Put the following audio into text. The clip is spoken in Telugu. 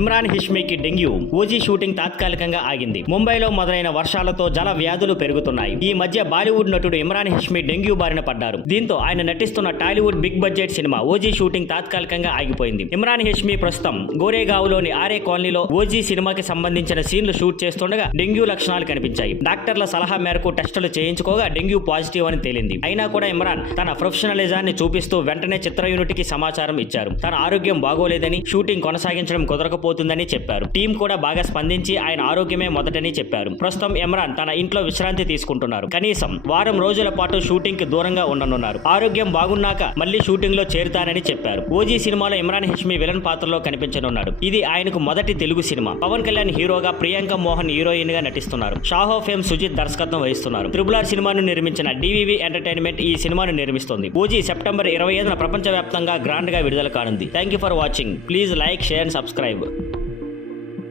ఇమ్రాన్ హాష్మీకి డెంగ్యూ. ఓజీ షూటింగ్ తాత్కాలికంగా ఆగింది. ముంబైలో మొదలైన వర్షాలతో జల వ్యాధులు పెరుగుతున్నాయి. ఈ మధ్య బాలీవుడ్ నటుడు ఇమ్రాన్ హాష్మీ డెంగ్యూ బారిన పడ్డారు. దీంతో ఆయన నటిస్తున్న Tollywood big budget cinema OG shooting తాత్కాలికంగా ఆగిపోయింది. ఇమ్రాన్ హాష్మీ ప్రస్తుతం గోరేగావ్లోని ఆర్ఏ కాలనీలో ఓజీ సినిమాకి సంబంధించిన సీన్లు షూట్ చేస్తుండగా డెంగ్యూ లక్షణాలు కనిపించాయి. డాక్టర్ల సలహా మేరకు టెస్టులు చేయించుకోగా డెంగ్యూ పాజిటివ్ అని తేలింది. అయినా కూడా ఇమ్రాన్ తన ప్రొఫెషనలిజాన్ని చూపిస్తూ వెంటనే చిత్ర యూనిట్ కి సమాచారం ఇచ్చారు. తన ఆరోగ్యం బాగోలేదని, షూటింగ్ కొనసాగించడం కుదరకపోతుందని చెప్పారు. టీం కూడా బాగా స్పందించి ఆయన ఆరోగ్యమే మొదటని చెప్పారు. ప్రస్తుతం ఇమ్రాన్ తన ఇంట్లో విశ్రాంతి తీసుకుంటున్నారు. కనీసం వారం రోజుల పాటు షూటింగ్ కి దూరంగా ఉండనున్నారు. ఆరోగ్యం బాగున్నాక మళ్ళీ షూటింగ్ లో చేరుతానని చెప్పారు. ఓజీ సినిమాలో ఇమ్రాన్ హాష్మీ విలన్ పాత్రలో కనిపించనున్నాడు. ఇది ఆయనకు మొదటి తెలుగు సినిమా. పవన్ కళ్యాణ్ హీరోగా, ప్రియాంక మోహన్ హీరోయిన్ గా నటిస్తున్నారు. షాహో ఫేమ్ సుజిత్ దర్శకత్వం వహిస్తున్నారు. RRR సినిమాను నిర్మించిన DVV ఎంటర్టైన్మెంట్ ఈ సినిమాను నిర్మిస్తోంది. ఓజీ సెప్టెంబర్ 25న ప్రపంచవ్యాప్తంగా గ్రాండ్ గా విడుదల కానుంది. Thank you for watching. Please like, share and subscribe.